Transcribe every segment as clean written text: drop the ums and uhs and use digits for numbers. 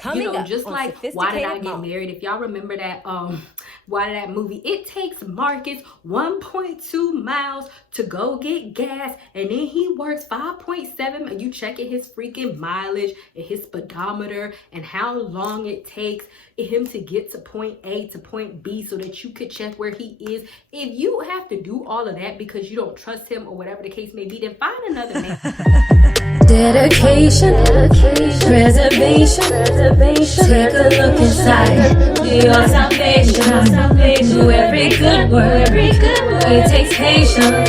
You Coming know, up just on like Why Did I Sophisticated Get Mom. Married? If y'all remember that Why Did that movie? It takes Marcus 1.2 miles to go get gas, and then he works 5.7, and you checking his freaking mileage and his speedometer and how long it takes him to get to point A to point B so that you could check where he is. If you have to do all of that because you don't trust him or whatever the case may be, then find another man. Dedication, preservation, take a look inside your salvation. Do every good work, it takes patience,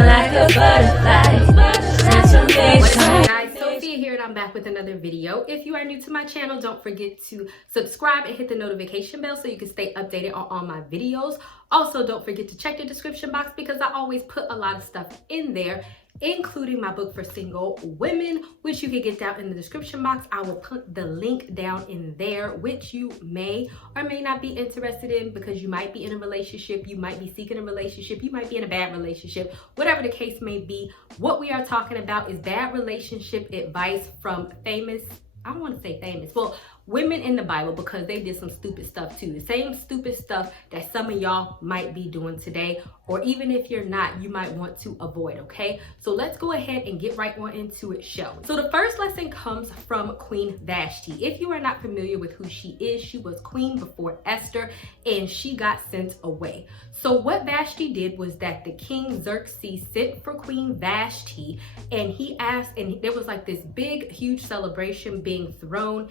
like a butterfly. What's up, Transformation. guys? Sophia here, and I'm back with another video. If you are new to my channel, don't forget to subscribe and hit the notification bell so you can stay updated on all my videos. Also, don't forget to check the description box because I always put a lot of stuff in there, including my book for single women, which you can get down in the description box. I will put the link down in there, which you may or may not be interested in because you might be in a relationship, you might be seeking a relationship, you might be in a bad relationship, whatever the case may be. What we are talking about is bad relationship advice from famous, I don't want to say famous, well, women in the Bible, because they did some stupid stuff too. The same stupid stuff that some of y'all might be doing today, or even if you're not, you might want to avoid, okay? So let's go ahead and get right on into it, shall we? So the first lesson comes from Queen Vashti. If you are not familiar with who she is, she was queen before Esther, and she got sent away. So what Vashti did was that the king Xerxes sent for Queen Vashti, and he asked, and there was like this big, huge celebration being thrown,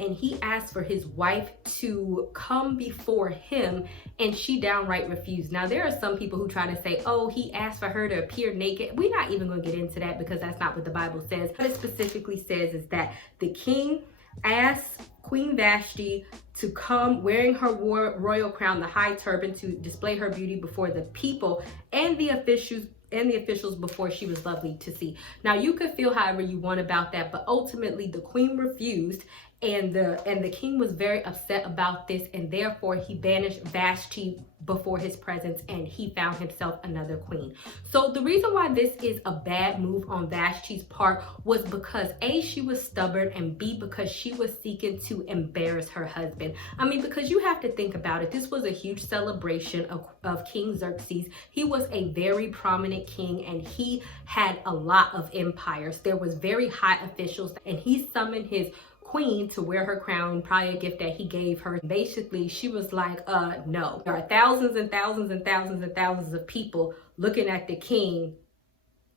and he asked for his wife to come before him, and she downright refused. Now, there are some people who try to say, oh, he asked for her to appear naked. We're not even going to get into that because that's not what the Bible says. What it specifically says is that the king asked Queen Vashti to come wearing her royal crown, the high turban, to display her beauty before the people and the officials before she was lovely to see. Now, you could feel however you want about that, but ultimately the queen refused, and the king was very upset about this, and therefore he banished Vashti before his presence, and he found himself another queen. So the reason why this is a bad move on Vashti's part was because A, she was stubborn, and B, because she was seeking to embarrass her husband. I mean, because you have to think about it, this was a huge celebration of King Xerxes. He was a very prominent king, and he had a lot of empires. There was very high officials, and he summoned his queen to wear her crown, probably a gift that he gave her. Basically, she was like, no. There are thousands and thousands and thousands and thousands of people looking at the king,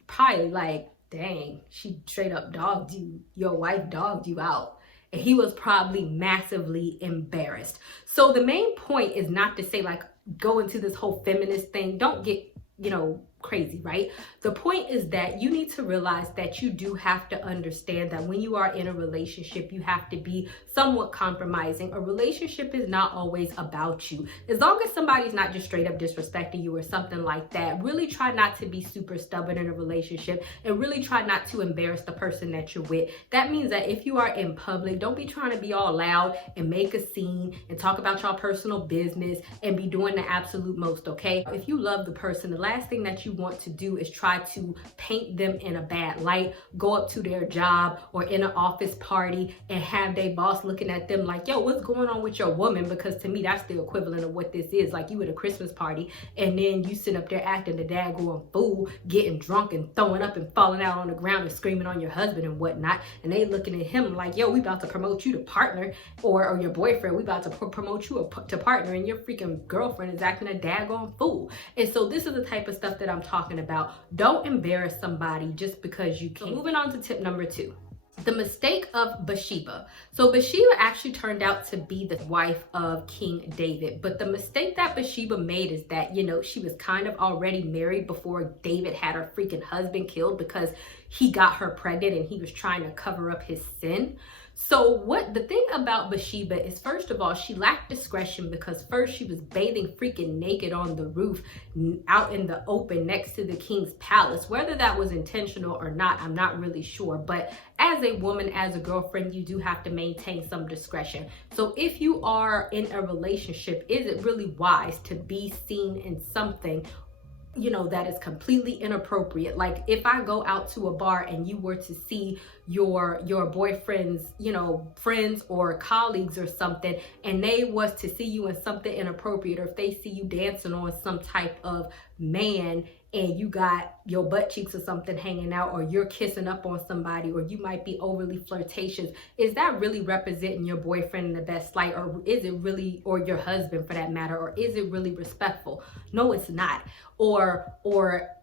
probably like, dang, she straight up dogged you. Your wife dogged you out. And he was probably massively embarrassed. So the main point is not to say like, go into this whole feminist thing. Don't get, crazy, right? The point is that you need to realize that you do have to understand that when you are in a relationship, you have to be somewhat compromising. A relationship is not always about you. As long as somebody's not just straight up disrespecting you or something like that, really try not to be super stubborn in a relationship, and really try not to embarrass the person that you're with. That means that if you are in public, don't be trying to be all loud and make a scene and talk about your personal business and be doing the absolute most, okay? If you love the person, the last thing that you want to do is try to paint them in a bad light, go up to their job or in an office party and have their boss looking at them like, yo, what's going on with your woman? Because to me, that's the equivalent of what this is. Like, you at a Christmas party and then you sit up there acting the daggone fool, getting drunk and throwing up and falling out on the ground and screaming on your husband and whatnot, and they looking at him like, yo, we about to promote you to partner, or your boyfriend, we about to promote you to partner, and your freaking girlfriend is acting a daggone fool. And so this is the type of stuff that I'm talking about. Don't embarrass somebody just because you can. So moving on to tip number 2. The mistake of Bathsheba. So Bathsheba actually turned out to be the wife of King David. But the mistake that Bathsheba made is that, she was kind of already married before David had her freaking husband killed, because he got her pregnant and he was trying to cover up his sin. So the thing about Bathsheba is, first of all, she lacked discretion, because first she was bathing freaking naked on the roof out in the open next to the king's palace. Whether that was intentional or not, I'm not really sure. But as a woman, as a girlfriend, you do have to maintain some discretion. So if you are in a relationship, is it really wise to be seen in something you know, that is completely inappropriate. Like if I go out to a bar and you were to see your boyfriend's, you know, friends or colleagues or something, and they was to see you in something inappropriate, or if they see you dancing on some type of man and you got your butt cheeks or something hanging out, or you're kissing up on somebody, or you might be overly flirtatious, is that really representing your boyfriend in the best light? Or is it really, or your husband for that matter, or is it really respectful? No, it's not. Or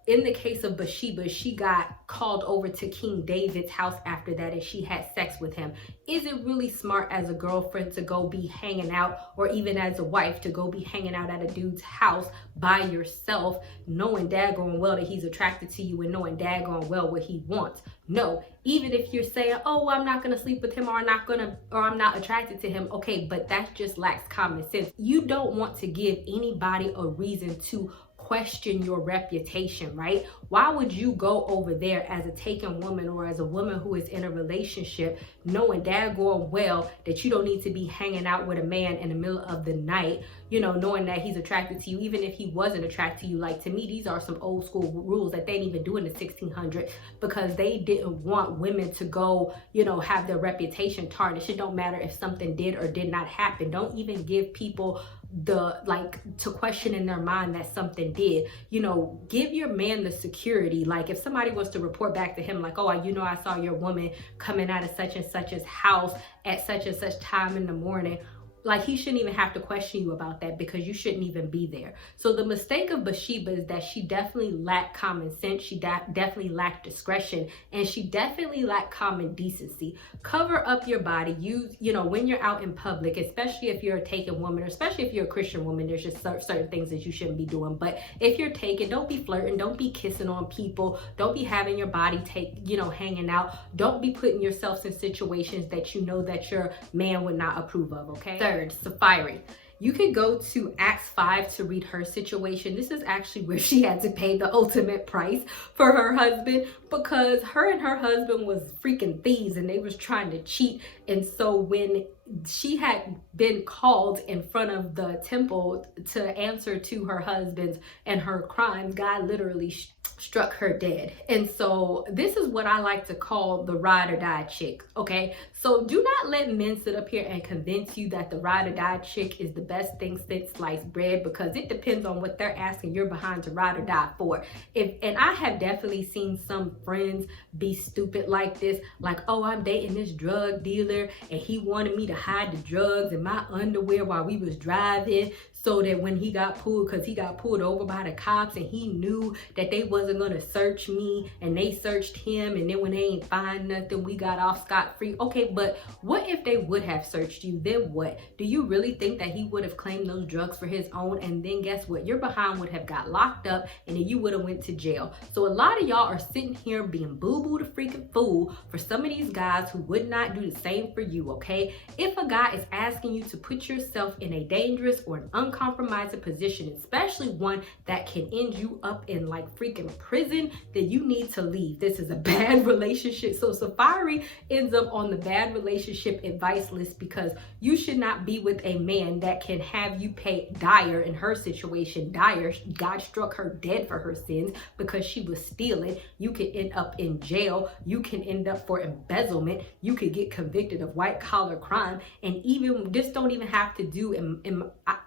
in the case of Bathsheba, she got called over to King David's house after that and she had sex with him. Is it really smart as a girlfriend to go be hanging out, or even as a wife to go be hanging out at a dude's house by yourself, knowing daggone well that he's attracted to you and knowing daggone well what he wants? No. Even if you're saying, oh, I'm not gonna sleep with him, or I'm not attracted to him, okay, but that just lacks common sense. You don't want to give anybody a reason to question your reputation, right? Why would you go over there as a taken woman, or as a woman who is in a relationship, knowing daggone well that you don't need to be hanging out with a man in the middle of the night, you know, knowing that he's attracted to you, even if he wasn't attracted to you? Like, to me, these are some old school rules that they didn't even do in the 1600s, because they didn't want women to go, you know, have their reputation tarnished. It don't matter if something did or did not happen. Don't even give people the, like, to question in their mind that something did. You know, give your man the security. Like, if somebody was to report back to him like, oh, you know, I saw your woman coming out of such and such's house at such and such time in the morning, like, he shouldn't even have to question you about that, because you shouldn't even be there. So the mistake of Bathsheba is that she definitely lacked common sense. She definitely lacked discretion, and she definitely lacked common decency. Cover up your body. You know, when you're out in public, especially if you're a taken woman, or especially if you're a Christian woman, there's just certain things that you shouldn't be doing. But if you're taken, don't be flirting, don't be kissing on people, don't be having your body hanging out. Don't be putting yourself in situations that you know that your man would not approve of, okay? Third, Sophie. You could go to Acts 5 to read her situation. This is actually where she had to pay the ultimate price for her husband, because her and her husband was freaking thieves and they was trying to cheat. And so when she had been called in front of the temple to answer to her husband's and her crimes, God literally struck her dead. And so this is what I like to call the ride or die chick, okay? So do not let men sit up here and convince you that the ride or die chick is the best thing since sliced bread, because it depends on what they're asking you're behind to ride or die for. And I have definitely seen some friends be stupid like this, like, oh, I'm dating this drug dealer and he wanted me to hide the drugs in my underwear while we was driving, so that when he got pulled, because he got pulled over by the cops and he knew that they wasn't going to search me, and they searched him, and then when they ain't find nothing, we got off scot-free. Okay, but what if they would have searched you? Then what? Do you really think that he would have claimed those drugs for his own? And then guess what? Your behind would have got locked up, and then you would have went to jail. So a lot of y'all are sitting here being boo-boo the freaking fool for some of these guys who would not do the same for you, okay? If a guy is asking you to put yourself in a dangerous or an uncompromising position, especially one that can end you up in like freaking prison, then you need to leave. This is a bad relationship. So Sophie ends up on the bad relationship advice list, because you should not be with a man that can have you pay dire. In her situation, dire, God struck her dead for her sins because she was stealing. You could end up in jail. You can end up for embezzlement. You could get convicted of white collar crime. And even this don't even have to do,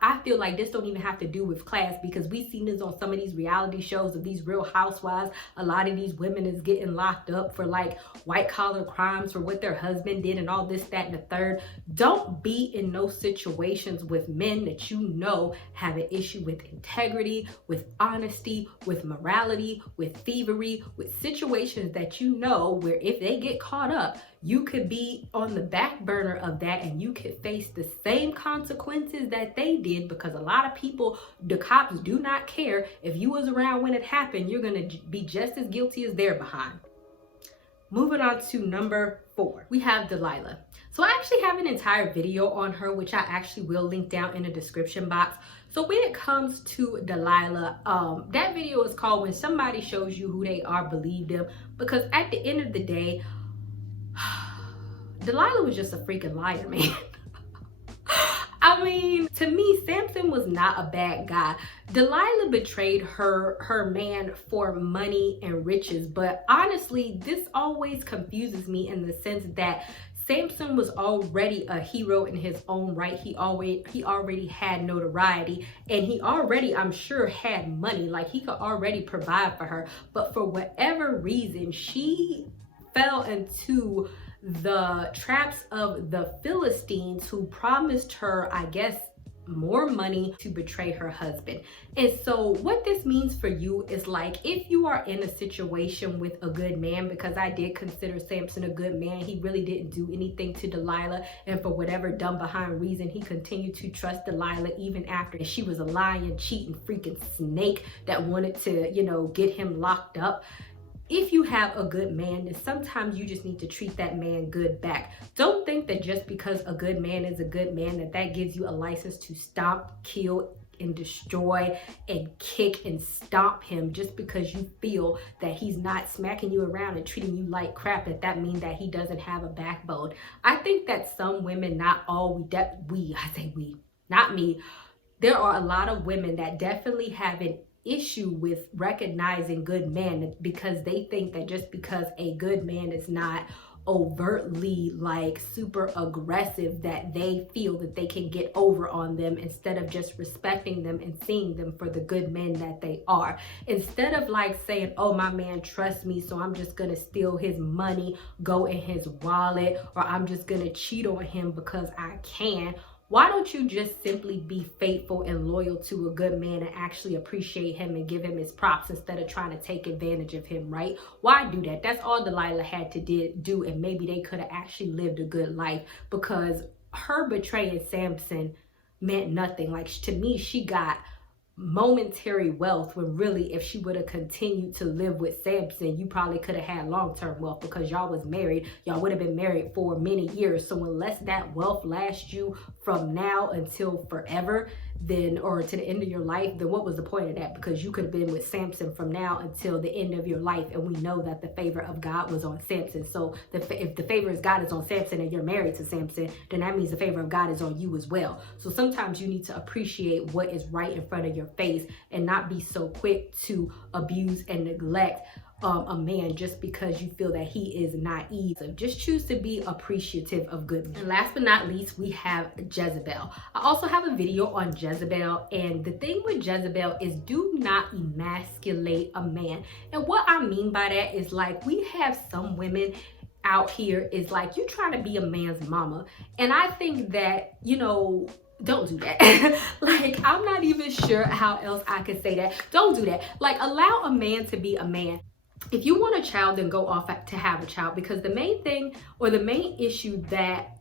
I feel like this don't even have to do with class, because we've seen this on some of these reality shows of these Real Housewives. A lot of these women is getting locked up for like white collar crimes, for what their husband did and all this, that, and the third. Don't be in those situations with men that you know have an issue with integrity, with honesty, with morality, with thievery, with situations that you know where if they get caught up, you could be on the back burner of that and you could face the same consequences that they did, because a lot of people, the cops do not care. If you was around when it happened, you're going to be just as guilty as they're behind. Moving on to number 4, we have Delilah. So I actually have an entire video on her, which I actually will link down in the description box. So when it comes to Delilah, that video is called When Somebody Shows You Who They Are, Believe Them, because at the end of the day, Delilah was just a freaking liar, man. I'm I mean, to me, Samson was not a bad guy. Delilah betrayed her man for money and riches, but honestly, this always confuses me in the sense that Samson was already a hero in his own right. He already had notoriety, and he already, I'm sure, had money. Like, he could already provide for her. But for whatever reason, she fell into the traps of the Philistines, who promised her, I guess, more money to betray her husband. And so what this means for you is, like, if you are in a situation with a good man, because I did consider Samson a good man, he really didn't do anything to Delilah, and for whatever dumb behind reason, he continued to trust Delilah even after she was a lying, cheating, freaking snake that wanted to, you know, get him locked up. If you have a good man, then sometimes you just need to treat that man good back. Don't think that just because a good man is a good man, that gives you a license to stomp, kill, and destroy and kick and stomp him just because you feel that he's not smacking you around and treating you like crap, that means that he doesn't have a backbone. I think that some women, not all, not me, there are a lot of women that definitely have an issue with recognizing good men, because they think that just because a good man is not overtly like super aggressive, that they feel that they can get over on them, instead of just respecting them and seeing them for the good men that they are. Instead of like saying, oh, my man trusts me, so I'm just gonna steal his money, go in his wallet, or I'm just gonna cheat on him because I can. Why don't you just simply be faithful and loyal to a good man and actually appreciate him and give him his props, instead of trying to take advantage of him, right? Why do that? That's all Delilah had to do, and maybe they could have actually lived a good life, because her betraying Samson meant nothing. Like, to me, she got momentary wealth, when really if she would have continued to live with Samson, you probably could have had long-term wealth, because y'all was married. Y'all would have been married for many years. So unless that wealth lasts you from now until forever, then, or to the end of your life, then what was the point of that? Because you could have been with Samson from now until the end of your life, and we know that the favor of God was on Samson. So if the favor of God is on Samson and you're married to Samson, then that means the favor of God is on you as well. So sometimes you need to appreciate what is right in front of your face, and not be so quick to abuse and neglect a man just because you feel that he is naive. So just choose to be appreciative of good men. And last but not least, we have Jezebel. I also have a video on Jezebel, and the thing with Jezebel is, do not emasculate a man. And what I mean by that is, like, we have some women out here is like, you trying to be a man's mama, and I think that, you know, don't do that. Like, I'm not even sure how else I could say that. Don't do that. Like, allow a man to be a man. If you want a child, then go off to have a child, because the main thing, or the main issue that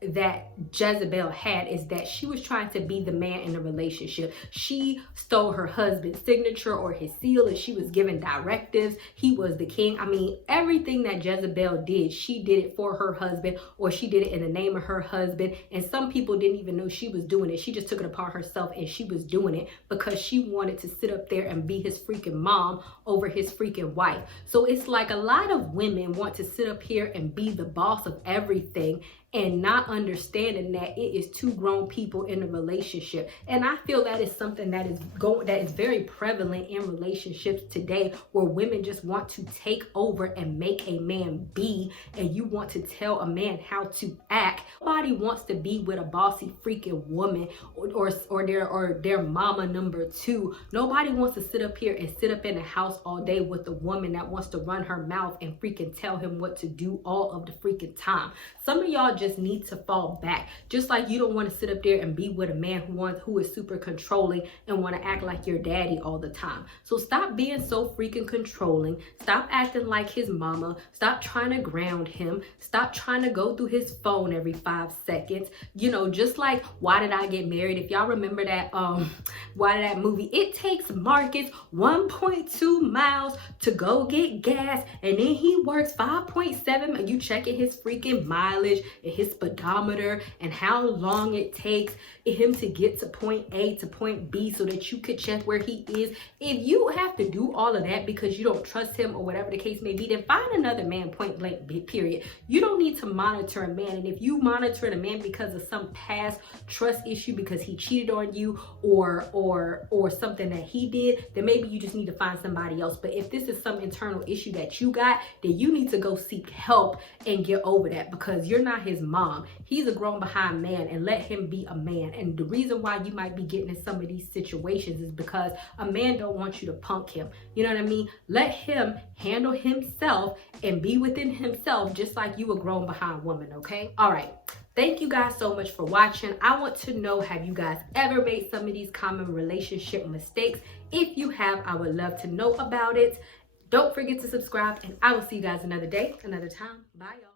Jezebel had, is that she was trying to be the man in the relationship. She stole her husband's signature or his seal, and she was giving directives. He was the king. I mean, everything that Jezebel did, she did it for her husband, or she did it in the name of her husband. And some people didn't even know she was doing it. She just took it upon herself, and she was doing it because she wanted to sit up there and be his freaking mom over his freaking wife. So it's like, a lot of women want to sit up here and be the boss of everything, and not understanding that it is two grown people in a relationship. And I feel that is something that is very prevalent in relationships today, where women just want to take over and make a man be, and you want to tell a man how to act. Nobody wants to be with a bossy freaking woman, or their mama number two. Nobody wants to sit up here and sit up in the house all day with a woman that wants to run her mouth and freaking tell him what to do all of the freaking time. Some of y'all just need to fall back. Just like you don't want to sit up there and be with a man who is super controlling and want to act like your daddy all the time. So stop being so freaking controlling. Stop acting like his mama. Stop trying to ground him. Stop trying to go through his phone every 5 seconds. You know, just like Why Did I Get Married? If y'all remember that that movie, it takes Marcus 1.2 miles to go get gas, and then he works 5.7, and you checking his freaking mileage, and his speedometer and how long it takes him to get to point A to point B so that you could check where he is. If you have to do all of that because you don't trust him or whatever the case may be, then find another man, point blank, period. You don't need to monitor a man. And if you monitor a man because of some past trust issue, because he cheated on you or something that he did, then maybe you just need to find somebody else. But if this is some internal issue that you got, then you need to go seek help and get over that, because you're not his mom. He's a grown behind man, and let him be a man. And the reason why you might be getting in some of these situations is because a man don't want you to punk him. You know what I mean? Let him handle himself and be within himself, just like you a grown behind woman, okay? All right. Thank you guys so much for watching. I want to know, have you guys ever made some of these common relationship mistakes? If you have, I would love to know about it. Don't forget to subscribe, and I will see you guys another day, another time. Bye, y'all.